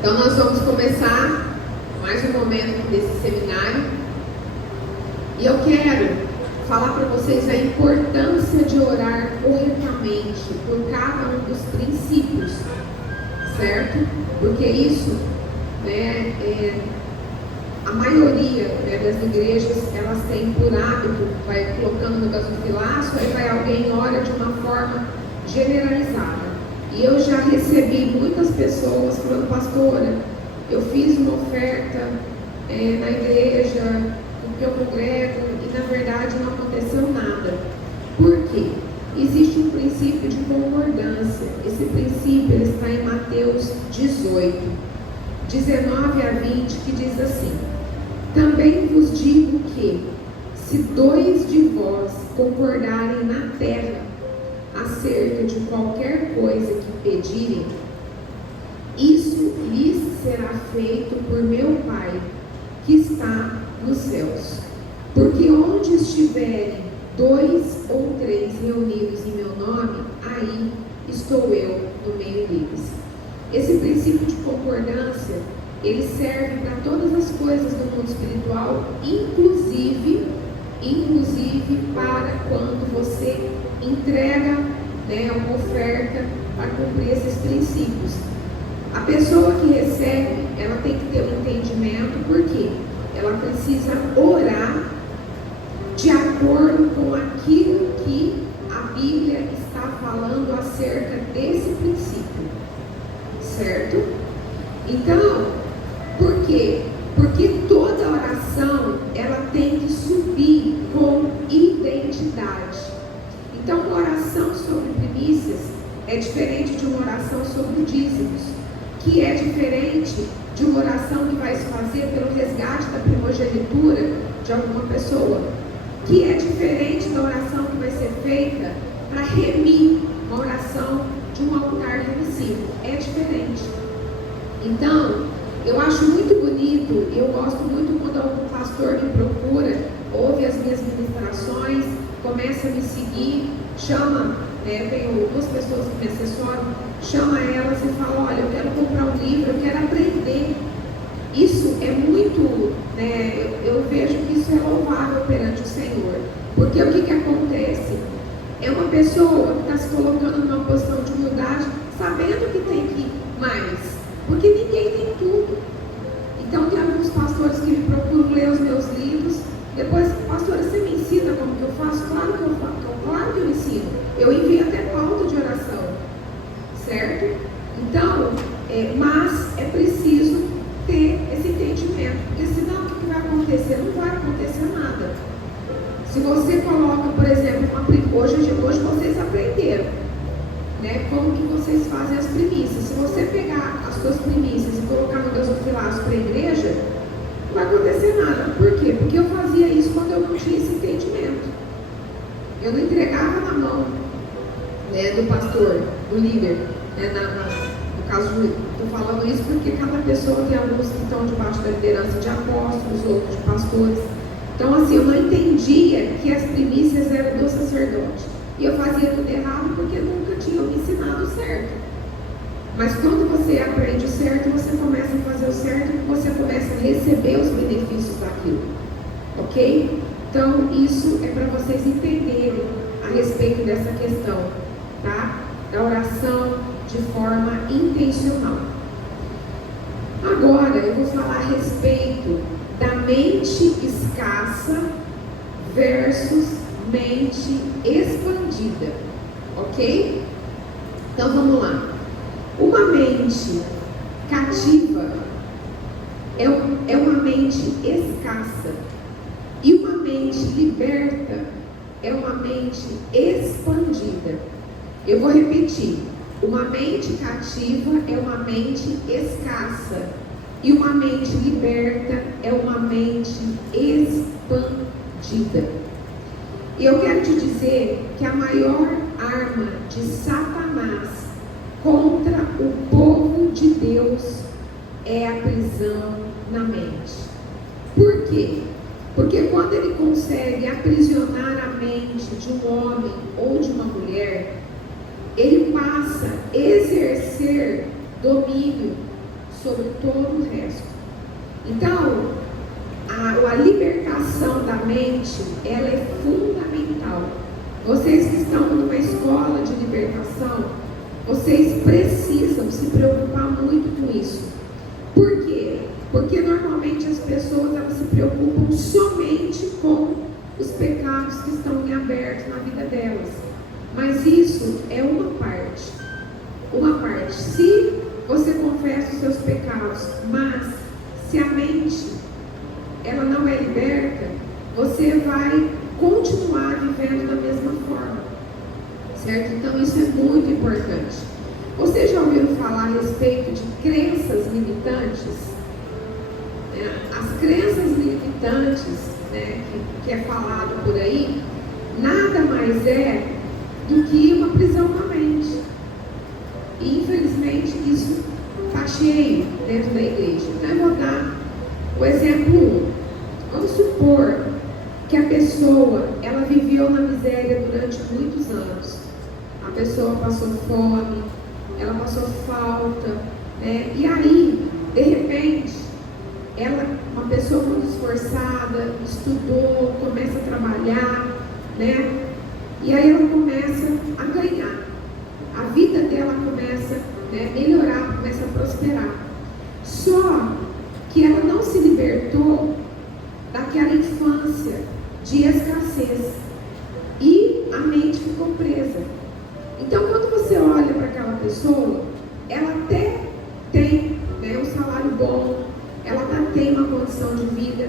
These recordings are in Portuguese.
Então nós vamos começar mais um momento desse seminário e eu quero falar para vocês a importância de orar corretamente por cada um dos princípios, certo? Porque isso, a maioria das igrejas, elas têm por hábito, vai colocando no gasofilaço, aí vai alguém e ora de uma forma generalizada. E eu já recebi muitas pessoas falando: pastora, eu fiz uma oferta na igreja, no que eu congrego, e na verdade não aconteceu nada. Por quê? Existe um princípio de concordância. Esse princípio ele está em Mateus 18, 19 a 20, que diz assim: também vos digo que, se 2 de vós concordarem na terra acerca de qualquer coisa que pedirem, isso lhes será feito por meu Pai que está nos céus. Porque onde estiverem 2 ou 3 reunidos em meu nome, aí estou eu no meio deles. Esse princípio de concordância, ele serve para todas as coisas do mundo espiritual, inclusive para quando você entrega uma oferta para cumprir esses princípios. A pessoa que recebe, ela tem que ter um entendimento, porque ela precisa orar de acordo com aquilo que a Bíblia está falando acerca desse princípio, certo? Então, por quê? Porque toda oração, ela tem que subir com identidade. Então, uma oração sobre primícias é diferente de uma oração sobre dízimos, que é diferente de uma oração que vai se fazer pelo resgate da primogenitura de alguma pessoa, que é diferente da oração que vai ser feita para remir uma oração de um altar remissivo. É diferente. Então, eu acho muito bonito, eu gosto muito quando algum pastor me procura, ouve as minhas ministrações, começa a me seguir, chama, eu tenho 2 pessoas que me assessoram, chama elas e fala: olha, eu quero comprar um livro, eu quero aprender. Isso é muito, eu vejo que isso é louvável perante o Senhor, porque o que acontece? É uma pessoa que está se colocando numa posição de humildade, sabendo que tem que ir mais, porque ninguém tem tudo. Então tem alguns pastores que me procuram ler os meus livros, depois: pastora, você me ensina como que eu faço? Claro que eu faço, claro que eu ensino. Eu envio até pauta de oração, certo? Então, mas é preciso ter esse entendimento, porque senão o que vai acontecer? Não vai acontecer nada. Se você coloca, por exemplo, hoje vocês aprenderam, como que vocês fazem as primícias. Se você pegar as suas primícias e colocar no gasofilaço para a igreja, não vai acontecer nada. Por quê? Porque eu fazia isso quando eu não tinha esse entendimento. Eu não entregava na mão do pastor, do líder, no caso, estou falando isso porque cada pessoa tem alguns que estão debaixo da liderança de apóstolos, outros de pastores. Então, assim, eu não entendia que as primícias eram do sacerdote. E eu fazia tudo errado porque nunca tinham me ensinado o certo. Mas quando você aprende o certo, você começa a fazer o certo e você começa a receber os benefícios daquilo. Ok? Então, isso é para vocês entenderem a respeito dessa questão, tá? Da oração de forma intencional. Agora, eu vou falar a respeito da mente escassa versus mente expandida, ok? Então vamos lá. Uma mente cativa é uma mente escassa, e uma mente liberta é uma mente expandida. Eu vou repetir: uma mente cativa é uma mente escassa, e uma mente liberta é uma mente expandida. E eu quero te dizer que a maior arma de Satanás contra o povo de Deus é a prisão na mente. Por quê? Porque quando ele consegue aprisionar a mente de um homem ou de uma mulher, ele passa a exercer domínio sobre todo o resto. Então, a libertação da mente, ela é fundamental. Vocês que estão numa escola de libertação, vocês precisam se preocupar muito com isso. Por quê? Porque normalmente as pessoas elas se preocupam somente com os pecados que estão em aberto na vida delas. Mas isso é uma parte. Uma parte. Se você confessa os seus pecados, mas se a mente ela não é liberta, você vai continuar vivendo da mesma forma, certo? Então isso é muito importante. Vocês já ouviram falar a respeito de crenças limitantes? As crenças limitantes, né, que é falado por aí, nada mais é do que uma prisão na mente. E infelizmente isso está cheio dentro da igreja. Então eu vou dar o exemplo 1. Vamos supor que a pessoa, ela viveu na miséria durante muitos anos. A pessoa passou fome, ela passou falta, né? E aí, de repente, ela, uma pessoa muito esforçada, estudou, começa a trabalhar, né? E aí ela começa a ganhar. A vida dela começa a melhorar, começa a prosperar. Só que ela não se libertou daquela infância de escassez e a mente ficou presa. Então, quando você olha para aquela pessoa, ela até tem um salário bom, ela até tem uma condição de vida,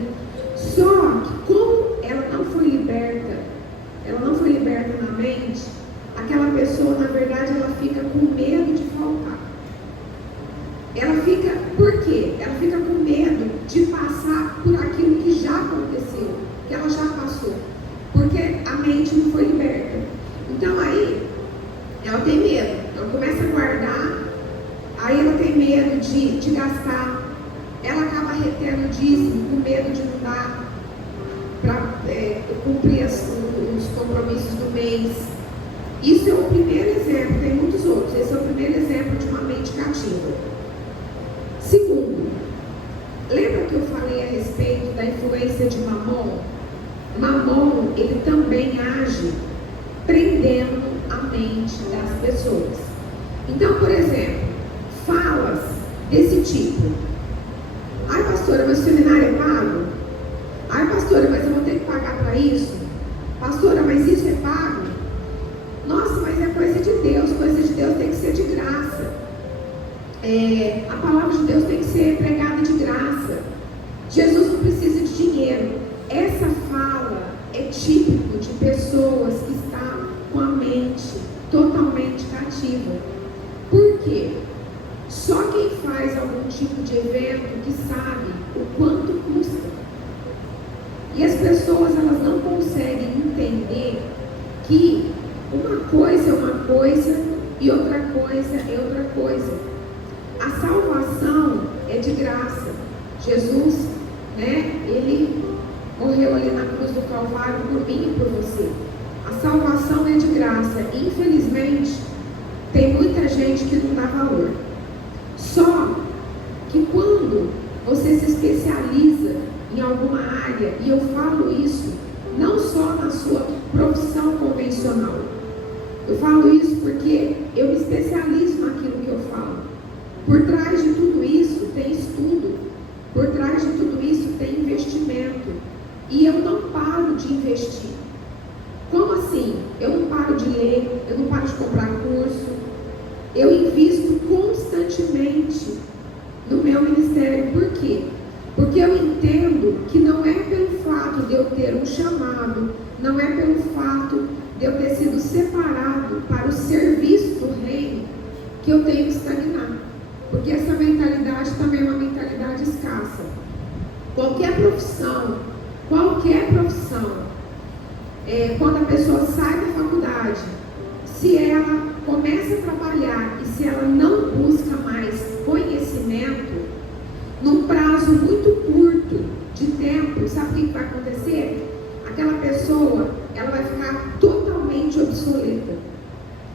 só que como ela não foi liberta na mente, aquela pessoa, na verdade, ela fica com medo de faltar. Ela fica, por quê? Ela fica com medo de passar por aquilo que já aconteceu, que ela já passou, porque a mente não foi liberta. Então aí, ela tem medo, ela começa a guardar, aí ela tem medo de gastar, ela acaba retendo o dízimo, com medo de não dar para cumprir os compromissos do mês. Isso é o primeiro exemplo, tem muitos outros, esse é o primeiro exemplo de uma mente cativa. Segundo, lembra que eu falei a respeito da influência de Mamon? Mamon, ele também age prendendo a mente das pessoas. Então, por exemplo, falas desse tipo: ai pastora, meu seminário é pago? Ai pastora, mas eu vou ter que pagar para isso? Pastora, mas isso é pago? Nossa, mas é coisa de Deus tem que ser de graça. A palavra de Deus tem que ser pregada de graça. Jesus não precisa de dinheiro. Essa fala é típico de pessoas que estão com a mente totalmente cativa. Por quê? Só quem faz algum tipo de evento que sabe o quanto custa. E as pessoas, elas não conseguem entender que uma coisa é uma coisa e outra coisa é outra coisa. A salvação é de graça. Jesus, ele morreu ali na cruz do Calvário por mim e por você. A salvação é de graça. Infelizmente, tem muita gente que não dá valor. Só que quando você se especializa em alguma área, e eu falo isso não só na sua profissão convencional, eu falo isso porque eu me especializo naquilo que eu falo. Por trás de tudo isso tem estudo, por trás de tudo isso tem investimento, e eu não paro de investir. Como assim? Eu não paro de ler, eu não paro de comprar curso, eu invisto constantemente no meu ministério. Por quê? Porque eu entendo que não é pelo fato de eu ter um chamado, não é pelo fato de eu ter sido separado para o serviço do reino que eu tenho que estagnar. Porque essa mentalidade também é uma mentalidade escassa. Qualquer profissão, quando a pessoa sai da faculdade, se ela começa a trabalhar e se ela não busca mais conhecimento, num prazo muito curto de tempo, sabe o que vai acontecer? Aquela pessoa, ela vai ficar totalmente obsoleta.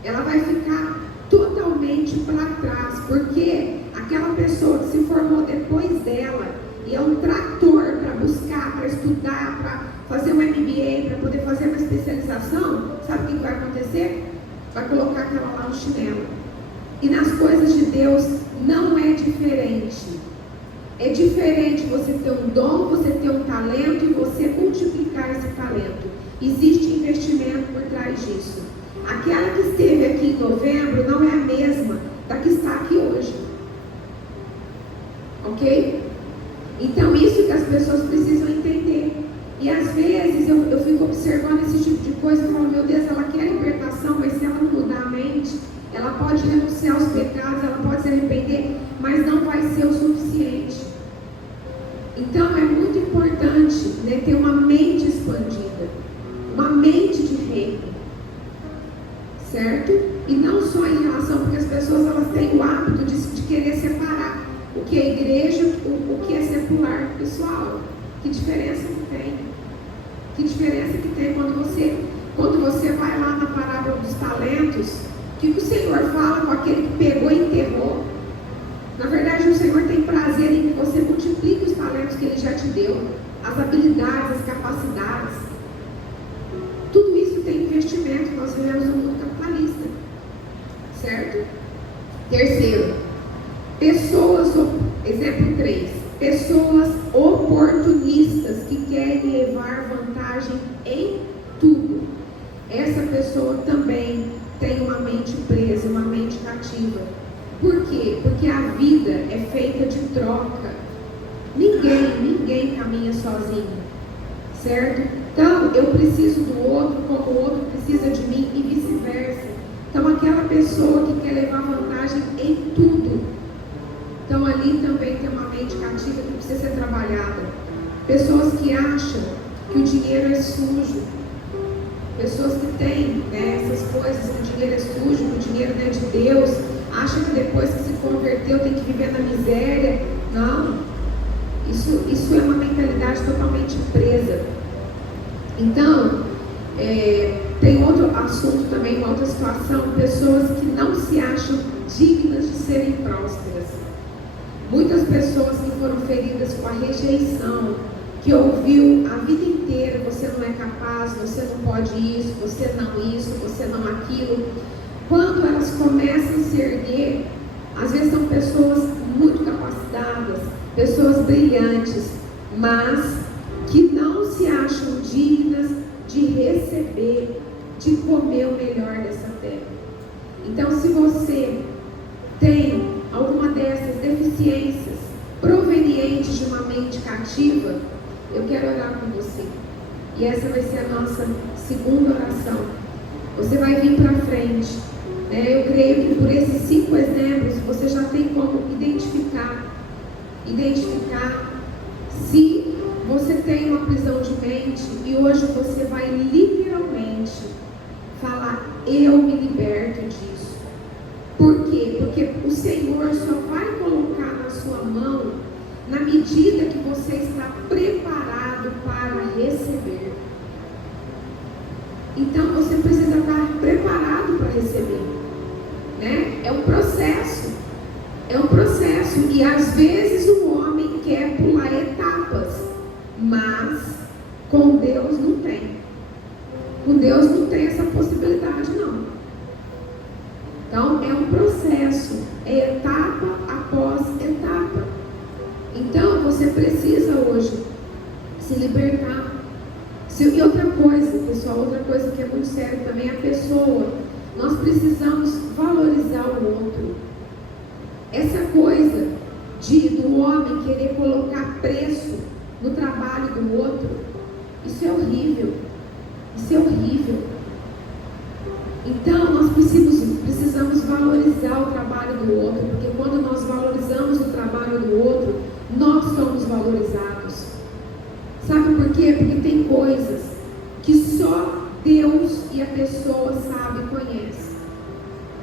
Ela vai ficar totalmente para trás, porque aquela pessoa que se formou depois dela e é um trator para buscar, para estudar, para fazer um MBA, para poder fazer uma especialização, sabe o que vai acontecer? Vai colocar aquela lá no chinelo. E nas coisas de Deus não é diferente. É diferente você ter um dom, você ter um talento e você multiplicar esse talento. Existe investimento por trás disso. Aquela que esteve aqui em novembro não é a mesma da que está aqui hoje. Ok? Então isso que as pessoas precisam entender. E às vezes eu fico observando esse tipo de coisa e falo, meu Deus, ela quer libertação, mas se ela não mudar a mente, ela pode renunciar aos pecados, ela pode se arrepender, mas não vai ser o suficiente. Então é muito importante, né, ter uma mente expandida, uma mente de reino, certo? E não só em relação, porque as pessoas elas têm o hábito de querer separar o que é igreja, o que é secular. Pessoal, que diferença que tem? Que diferença que tem quando você vai lá na parábola dos talentos? O que o Senhor fala com aquele que pegou e enterrou? Na verdade, o Senhor tem prazer em que você multiplique os talentos que Ele já te deu, as habilidades, as capacidades. Tudo isso tem investimento. Nós vivemos um mundo capitalista, certo? Terceiro, exemplo 3, pessoas oportunistas que querem levar vantagem em tudo. Essa pessoa também tem uma mente presa, uma mente cativa. Por quê? Porque a vida é feita de troca. Ninguém caminha sozinho, certo? Então, eu preciso do outro como o outro precisa de mim e vice-versa. Então, aquela pessoa que quer levar vantagem em tudo, então ali também tem uma mente cativa que precisa ser trabalhada. Pessoas que acham que o dinheiro é sujo, pessoas que têm, né, essas coisas, que o dinheiro é sujo, que o dinheiro não é de Deus, acham que depois que se converteu tem que viver na miséria. Não, isso é uma mentalidade totalmente presa. Então, tem outro assunto também, uma outra situação, pessoas que não se acham dignas de serem prósperas. Muitas pessoas que foram feridas com a rejeição, que ouviu a vida inteira, você não é capaz, você não pode isso, você não aquilo. Quando elas começam a se erguer, às vezes são pessoas muito capacitadas, pessoas brilhantes, mas que não se acham dignas de receber, de comer o melhor dessa terra. Então, se você tem alguma dessas deficiências provenientes de uma mente cativa, eu quero orar com você. E essa vai ser a nossa segunda oração. Você vai vir para frente. Eu creio que por esses 5 exemplos você já tem como identificar se você tem uma prisão de mente e hoje você vai literalmente falar, eu me liberto disso. Por quê? Porque o Senhor só vai colocar na sua mão na medida que você está preparado para receber. Então você precisa estar preparado para receber, né? É um processo, e às vezes o homem quer pular etapas, mas com Deus não tem. Com Deus não tem essa possibilidade, não. Então é um processo, é etapa após etapa. Então você precisa hoje se libertar. E outra coisa, pessoal, outra coisa que é muito séria também, a pessoa, nós precisamos valorizar o outro. Essa coisa do homem querer colocar preço no trabalho do outro, isso é horrível. Então nós precisamos valorizar o trabalho do outro, porque quando nós valorizamos o trabalho do outro, nós somos valorizados. Sabe por quê? Porque tem coisas que só Deus e a pessoa sabe e conhece.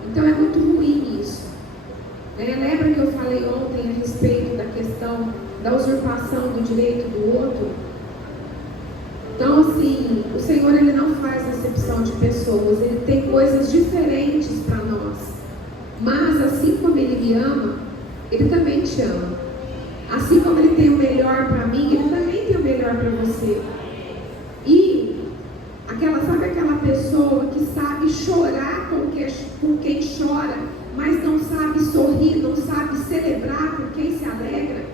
Então é muito ruim isso. Lembra que eu falei ontem a respeito da questão da usurpação do direito do outro? Então, assim, o Senhor ele não faz acepção de pessoas, Ele tem coisas diferentes para nós. Mas assim como Ele me ama, Ele também te ama. Assim como Ele tem o melhor para mim, Ele também tem o melhor para você. E sabe aquela pessoa que sabe chorar com quem chora, mas não sabe sorrir, não sabe celebrar com quem se alegra?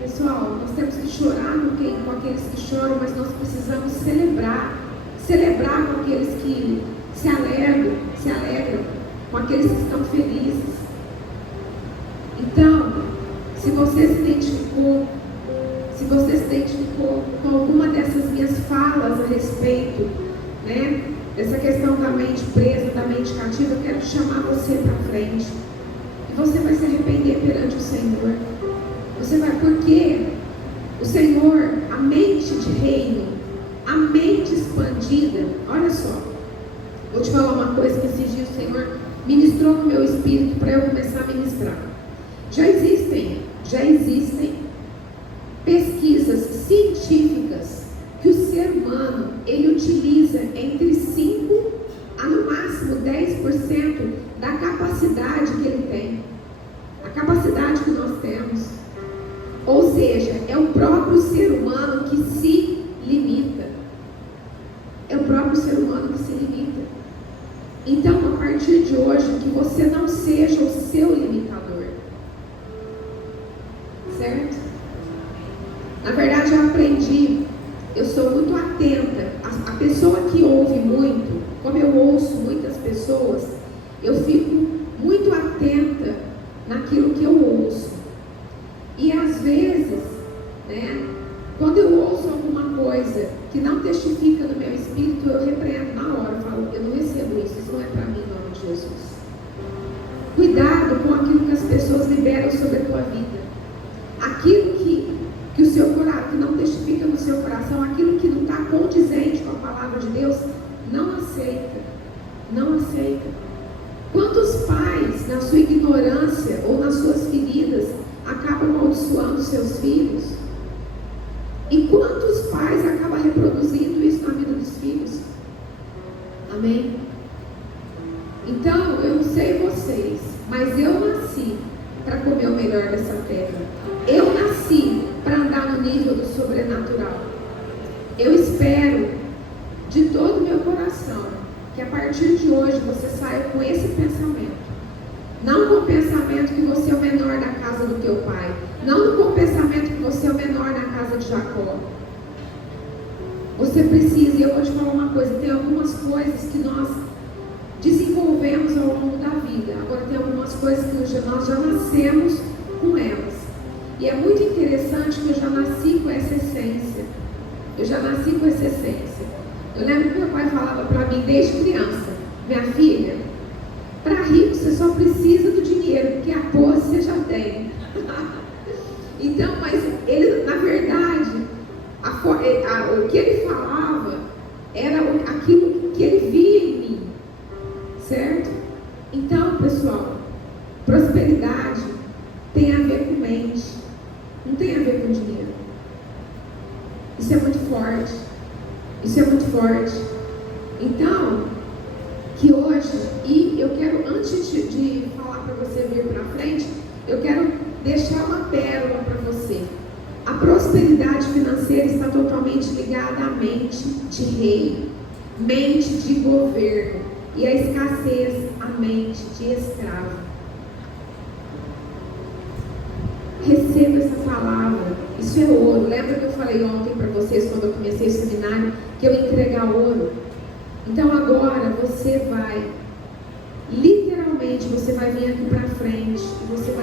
Pessoal, nós temos que chorar com aqueles que choram, mas nós precisamos celebrar com aqueles que se alegram, com aqueles que estão felizes. Então, se você se identificou com alguma dessas minhas falas a respeito, né, dessa questão da mente presa, da mente cativa, eu quero chamar você para frente. E você vai se arrepender perante o Senhor. Você vai, porque o Senhor, a mente de reino, a mente expandida, olha só, vou te falar uma coisa que esses dias o Senhor ministrou no meu espírito para eu começar a ministrar. Já existem pesquisas científicas que o ser humano, ele utiliza entre 5 a no máximo 10% da capacidade que ele tem, a capacidade que nós temos. Ou seja, é o próprio ser humano que se limita. Então, a partir de hoje, que você não seja o seu limitador. Certo? Na verdade, eu aprendi, eu sou muito atenta. A pessoa que ouve muito, como eu ouço muitas pessoas, eu fico muito atenta naquilo que eu ouço. E às vezes, né, quando eu ouço alguma coisa que não testifica no meu espírito, eu repreendo na hora, eu falo, eu não recebo isso não é para mim, em nome de Jesus. Cuidado com aquilo que as pessoas liberam sobre a tua vida. Aquilo que o seu coração, que não testifica no seu coração, aquilo que não está condizente com a palavra de Deus, não aceita. Quantos pais, na sua ignorância ou nas suas feridas, acabam amaldiçoando seus filhos? E quantos pais acabam reproduzindo isso na vida dos filhos? Amém? Então, eu não sei vocês, mas eu nasci para comer o melhor dessa terra. Eu nasci para andar no nível do sobrenatural. Eu espero de todo o meu coração que a partir de hoje você saia com esse pensamento. Não com o pensamento que você é o menor da casa do teu pai. Não com o pensamento que você é o menor na casa de Jacó. Você precisa, e eu vou te falar uma coisa, tem algumas coisas que nós desenvolvemos ao longo da vida. Agora tem algumas coisas que nós já nascemos com elas. E é muito interessante que eu já nasci com essa essência. Eu lembro que meu pai falava para mim desde criança, minha filha, para rico você só precisa do dinheiro, porque a pose você já tem. Então, mas ele, na verdade, o que ele falava era aquilo que ele via em mim, certo? Então, pessoal, prosperidade tem a ver com mente, não tem a ver com dinheiro. Isso é muito forte. Então, que hoje, e eu quero, antes de falar para você vir para frente, eu quero deixar uma pérola para você. A prosperidade financeira está totalmente ligada à mente de rei, mente de governo, e a escassez, a mente de escravo. Receba essa palavra, isso é ouro. Lembra que eu falei ontem para vocês, quando eu comecei o seminário, que eu ia entregar ouro? Então agora você vai, literalmente, você vai vir aqui para frente, e você vai